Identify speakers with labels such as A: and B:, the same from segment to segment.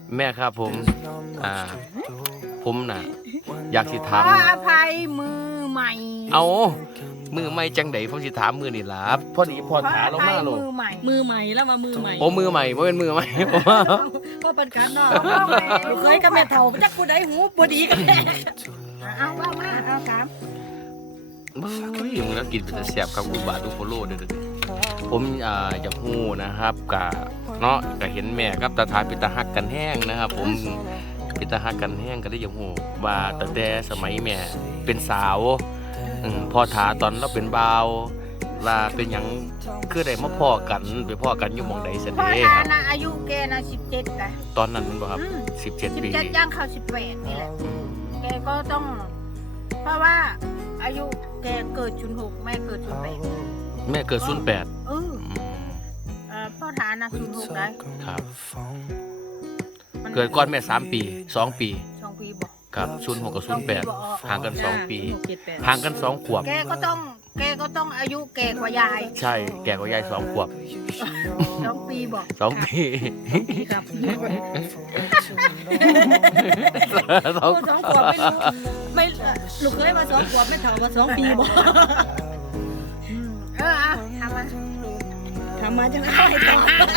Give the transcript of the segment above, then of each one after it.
A: แม่ครับผมผมน่ะอยากสิถาม
B: ขออภัยมือใหม่
A: เอามือไม่จังไดผมสิถามมือนี่ล่ะพอดีพอถาลงมาโล
B: มือใหม่
C: มือใหม่แล้วมามือใหม่
A: โอ้มือใหม่บ่เป็นมือใหม่ผมว่า
C: ก็เป็นการเนาะลูกเคยกับแม่เฒ่าจักผู้ใดหูบ่ดีกันแน่
B: เอาว่ามาเอาถาม
A: เฮ้ยมึงแล้วกินเป็นแซ่บครับกูบาดูโฟโลเด้อผมอยากฮู้นะครับกะเนาะก็เห็นแม่กับตาทาเป็นตาฮักกันแห้งนะครับผมเป็นตาฮักกันแห้งก็ได้อยากฮู้ว่าตั้งแต่สมัยแม่เป็นสาวพอถาตอนเราเป็นบ่าวว่าเป็นหยังคือได้มาพ้อกันไปพ้อกันอยู่หม่องใดซะ
B: พ่อ
A: เด้
B: ทา
A: ครับ
B: นะอายุแกนะ17กัน
A: ตอนนั้นมันบ่ครับ17 ปี
B: 17ย่างเข้า18นี่แหละ แกก็ต้อง เพราะว่าอายุแกเกิด06แม่เกิด08
A: แม่เกิด08
B: พ่อฐานนะ06ได้
A: ครับ เกิดก่อนแม่3 ปี2 ปี
B: 2 ปีบอก
A: ครับ06กับ08ห่างกัน2 ปี
C: 6-7-8
A: ห่างกัน2 ขวบ
B: แกก็ต้องอายุแก่กว่ายาย
A: ใช่แก่กว่ายาย2 ขวบ
B: 2 ปีบอก
A: 2 ปี
C: ครับ
A: สอง
C: 2 ขวบไม่รู้ไม่ลูกเคยมา2 ขวบแม่เฒ่ามา2 ปีบ่
B: ทำมา
C: ถามมาจังได๋ตอบ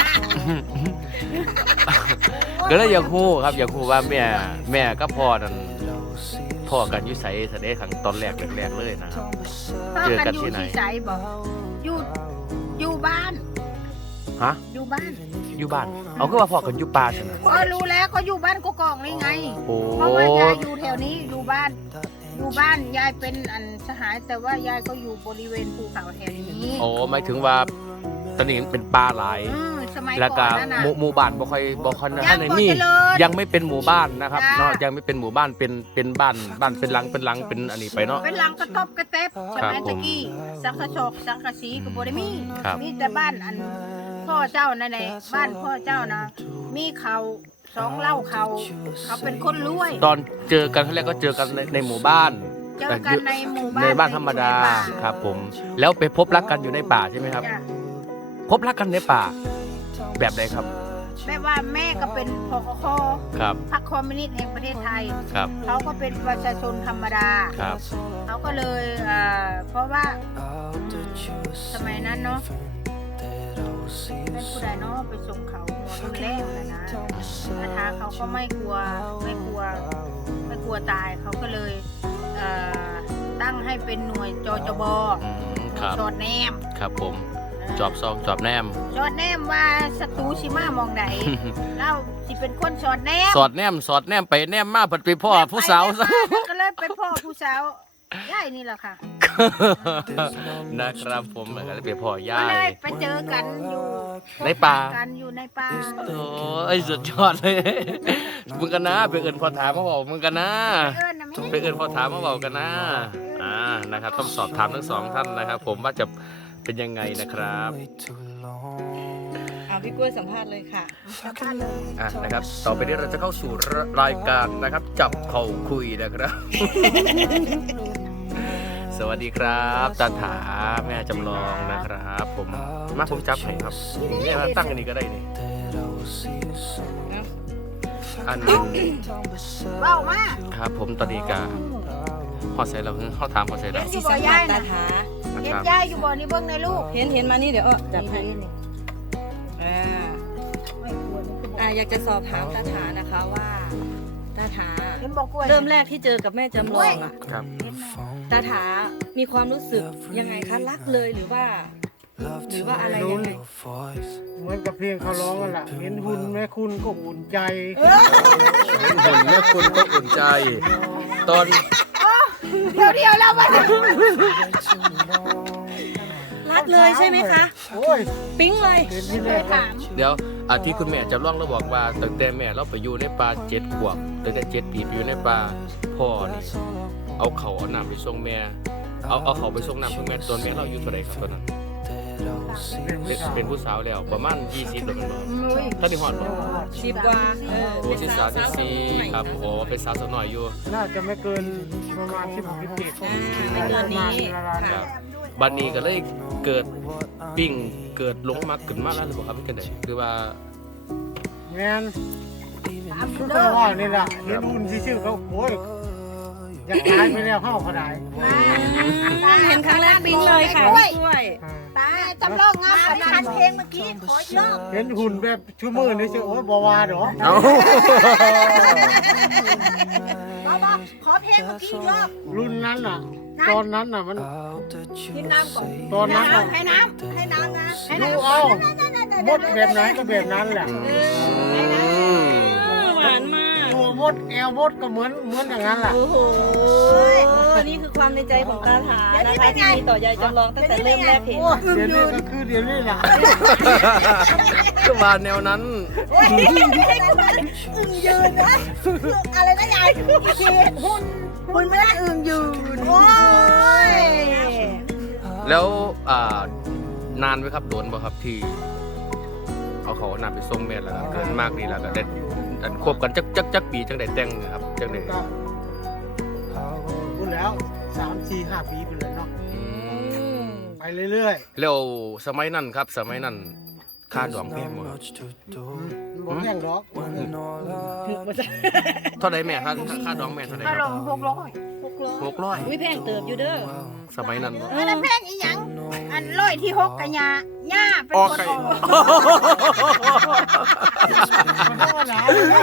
A: ก็เลยอยากฮู้ครับอยากฮู้ว่าแม่กับพ่อนั่นพ่อกันอยู่ไสซะเด้ครั้งตอนแรกเลยนะครับ
B: พ่อ
A: เจอกั
B: กัน
A: น
B: อ
A: ที่
B: ยู่
A: ไหน
B: ที่ไสบอกอยู่บ้าน
A: ฮะ
B: อยู่บ้าน
A: อยู่บ้านเอาคือว่าพ่อกันอยู่ป่าซั่นน่ะ
B: ก็รู้แล้วก็อยู่บ้านกกอกนี่ไง
A: โอ้
B: เพราะว่ายายอยู่แถวนี้อยู่บ้านยายเป็นอันสหายแต่ว่ายายก็อยู่บริเวณภูเขาแถวนี้
A: โอ้หมายถึงว่าตอนนี้เป็นป่าหลาย
B: สมัย
A: แล้ว
B: ก่
A: ก็
B: อนนั่นน่ะ
A: หมู่บ้านบ่ค่อยท่านไหน
B: ยังบ่
A: มี
B: เจริญ
A: ยังไม่เป็นหมู่บ้านนะครับ
B: จ้า
A: เนาะยังไม่เป็นหมู่บ้านเป็นบ้านเป็นหลังเป็นอันนี้ไปเนาะ
B: เป็นหลังกระต๊อบกระเต๊บสมัย
A: ครับผม
B: ตะกี้สังกะโศกสังกะสีก็บ่ได้มี
A: ครับ
B: มีแต่บ้านอันพ่อเจ้านั่นแหละบ้านพ่อเจ้านะมีเขา2เล่าเขาเป็นคนรวย
A: ตอนเจอกันครั้งแรกก็เจอกันในหมู่บ้าน
B: เจอกันในหมู่บ้าน
A: ในบ้านธรรมดา
B: ในป่
A: ครับผมแล้วไปพบรักกันอยู่ในป่าใช่ไหมครับ
B: จ้ะ
A: พบรักกันในป่าแบบไหนครับ
B: แม่ว่าแม่ก็เป็นพคค
A: ครับ
B: พรรคคอมมิวนิสต์แห่งประเทศไทย
A: ครับ
B: เขาก็เป็นประชาชนธรรมดา
A: ครับ
B: เขาก็เลยเพราะว่าสมัยนั้นเนาะเป็นผู้ใดเนาะไปส่งเขาหัวรุนแรงนะนะคะเขาก็ไม่กลัวตายเขาก็เลยตั้งให้เป็นหน่วยจจบ
A: ครับ
B: จอดแนม
A: ครับผมจอบซองจอบแนม
B: จอดแนมว่าศัตรูชิมามองไหนเราสิเป็นคนจอดแนม
A: สอดแนมไปแนมมาผัดไปพ่อผู้สาวซะ
B: ก็เลยไปพ่อผู้สาวย่ายนี่แหละค่ะ
A: นะครับผมแล้วก็เลยไปพ่อย่า
B: ก็เลย
A: ย
B: ไปเจอกันอยู่
A: ในป่า
B: กันอยู่ในป่า
A: โอ้ยสุดยอดเลยมึงกันนะไปเอินพอถามมาบอกมึงกันนะ
B: เอิ้นนะแม่
A: ไปเอินพอถามมาบอกกันนะนะครับต้องสอบถามทั้งสองท่านนะครับ ผมว่าจะเป็นยังไงนะครับ
C: พี่กล้วยสัมภาษณ์เลยค่ะ
A: นะครับ ต่อไปนี้เราจะเข้าสู่รายการนะครับ จับเข่าคุยนะครับ สวัสดีครับตาถาแม่จำลองนะครับ ผมจับให้ครับนี่มาตั้งอันนี้ก็ได้นี่อันนี้
B: เว้ามา
A: ครับผมตอนนี้กาพอใส่เราเขาถามพอใส่เรา
C: สิสัมภาษณ์ตาถา
B: เห็นยายอยู่บ่นี่เบิ่งในลูก
C: เห็นมานี่เดี๋ยวจับให้อยากจะสอบถามตาถานะคะว่าตาถา
B: เห็นบอกกล้วย
C: เริ่มแรกที่เจอกับแม่จำลองอะ
A: ครับ
C: ตาถามีความรู้สึกยังไงคะรักเลยหรือว่าอะไรยังไง
D: เหมือนกับเพลงเขาร้องกันแหละเห็นหุ่นแม่คุณก็อุ่นใจ
A: เห็นเมื่อคุณก็อุ่นใจ ตอน
B: เดี๋ยวแล้วมัน
C: รักเลยใช่ไหมคะ
D: โอ้ย
C: ปิ๊งเลย
D: เห็นที่
B: เค
D: แร
B: ย
D: ก
B: ถาม
A: เดี๋ยวที่คุณแม่จำลองเราบอกว่าตั้งแต่แม่เราไปอยู่ในป่า7 ขวบตั้งแต่7 ปีไปอยู่ในป่าพ่อนี่เอาเขาเอาน้ำไปส่งแม่เอาเขาไปส่งน้ำส่งแม่ตอนแม่เราอยู่เท่าไหร่ครับตอนนั้นเป็นผู้สาวแล้วประมาณ20แล้วมันบ่ตอนนี้ฮอดบ่
C: 10 กว่า
A: โอ้สิสาว14ครับโอ้เป็นสาวสาวน้อยอยู่
D: น่าจะไม่เกินประมาณ16-17
C: ไม่เกินนี้ค่ะ
A: ครับบัดนี้ก็เลยเกิดปิ้งเกิดหลงมักขึ้นมาแล้วหรือเปล่าครับพี่จังได๋คือว่า
D: แมน
B: าม
D: คือ
B: เด้อ
D: เขาว่านี่แหละเห็นหุ่นชื่อเขาโอ้ยอยากตายไปแล้วเข้าก็ได้
C: เห็นครั้งแรกปิ๊งเลยค่ะพี่กล้วย
B: ตาจำลองงามขนาดเพลงเมื่อกี้ขอเยอะ
D: เห็นหุ่นแบบชั่วมือนี่สิโอ้ยบวาดอก
A: เอ้า
B: บ้าขอเพลงเมื่อกี้เยอะ
D: รุ่นนั้นน่ะ ตอนนั้นน่ะมัน
B: กินน้ำก่อน
D: ตอนนั้นน่ะ
B: ให้น้ำให้น้ำนะให้
D: ดู
B: น้ำ
D: เอามดแบบไหนก็แบบนั้นแหละ
C: หวานมาก
D: ตัวมดแอวมดก็เหมือนอย่างนั้นแหละ
C: โอ้โห นี่คือความในใจของตาถานะคะที่มีต่อยายจำลองตั้งแต่เริ่มแรกเห็น
D: เดี๋ยวนี้ก็คือเดี๋ยวนี้แหละ
A: ก็มาแนวนั้น
B: ยืนนะอะไรนะยายหุ่นไม่ได้อึ่งยืนโอ้ย
A: แล้วนานไหมครับโดนป่ะครับที่ เอาเขานำไปส่งแม่แล้วก็เกินมากนี่แล้วก็ได้คบกันจักปีจังได้แต่งครับจังได้
D: ก็พูดแล้ว3-4-5 ปีไปเลยเนาะไปเรื่อย
A: แล้วสมัยนั้นครับ สมัยนั้นค่าดองแพงบ่ครับ
D: ๆบอกแย่งดอก
A: เท่าไรแม่ค่าดองแม่เท่าไรค
B: ถ้า
A: รับ
B: ลง600
C: วิแพงเติบอยู่เด้อ
A: สมัยนั้นบ่
B: ไม่ได้แพงอีหยังอันร้อยที่6กันย่าเป็นคนออก
D: มันก็ว่าหนา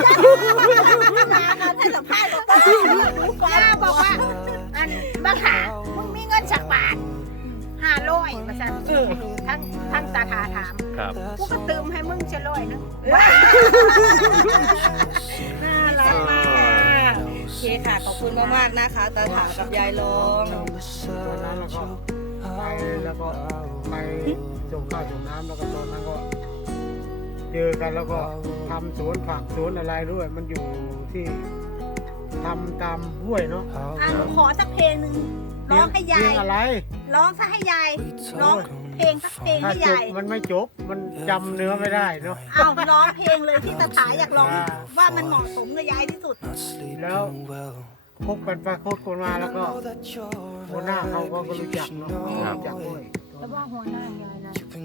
B: ให้สัมภาษณ์บอกย่าบอกว่าอันบังหามึงมีเงินสักบาท500มาสั่นทั้งตาถาถาม
A: ครับ
B: กูก็ตืมให้มึงจะร้อยนึง
C: น่ารักมากโอเคค่ะ ขอบคุณมากๆนะคะตาถากับยายลอง
D: ตอนนั้นแล้วก็ไปส่งข้าวส่งน้ำแล้วก็ตอนนั้นก็เจอกันแล้วก็ทำสวนผักสวนอะไรด้วย มันอยู่ที่ทำตามห้วยเนาะ
B: หนูขอสักเพลงหนึ่งร้องให้ยา
D: เพล
B: ย
D: งอะไร
B: ร้องซะให้ยายร้องเพลงสักเพลง
D: ถ้า
B: ให้
D: จ
B: ยา
D: บ
B: ย
D: มันไม่จบมันจำเนื้อไม่ได้เนาะ
B: เอาร้องเพลงเลยที่ตาถาอยากร้องว่ามันเหมาะสมกับยายที่สุด
D: แล้วคบกันไปคบกันมาแล้วก็หัวหน้าเขาก็รู้จักเนาะรู้จักด้วย
B: แล้วว่าหัวหน้ายายนะ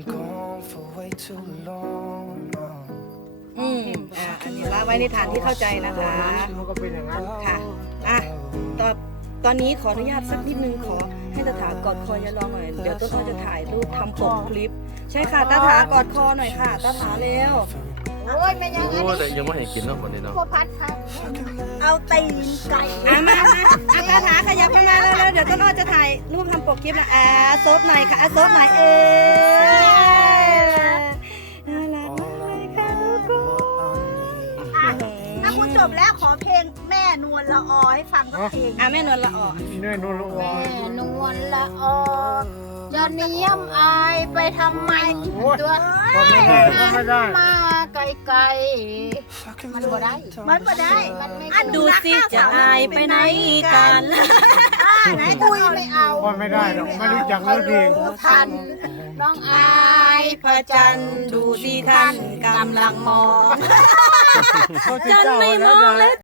C: อันนี้ว่าไว้ในฐานที่เข้าใจนะคะ
D: มันก็เป็นอย่างนั้น
C: ค่ะอ่ะตอนนี้ขออนุญาตสักนิดนึงขอให้ตาถากอดคอยายลองหน่อย เดี๋ยวต้นอ้อจะถ่ายรูปทำปกคลิป ใช่ค่ะตาถากอดคอหน่อยค่ะตาถาเร็ว
B: โอ้ยไม่ยังอัน
A: โอ้
B: นี้
A: แต่ยังไม่ให้กินเนาะคนนี้เนาะ
B: พวกพัดครับ เอาตีนไก่
C: มาตาถาขยับเข้ามาแล้วเดี๋ยวต้นอ้อจะถ่ายรูปทำปกคลิปนะซบหน่อยค่ะซบหน่อยน่ารักมากเลยค่ะทุกคน
B: ถ้าคุณจบแล้วขอเพลงแม่นวลละออให้ฟังสักเพลง
C: แม่นวลละออก
D: เนื้อนุ่นละว
B: แม่นวลละออจะเนียมอายไปทำไมตัว
D: ก็ไม่ได้ก็ไม่ได้
B: มาไกลๆมันบ่ได้ มันบ่ได้ มันไม่
C: ดูสิจะอายไปไหนกัน
B: ไหนคุยไม่เอา
D: ก็ไม่ได้หรอกไม่รู้จักเนื้อเพลง
B: ทันน้องอายพระจันทร์ดูสิท่านกำลังมอง
C: จันไม่มองและ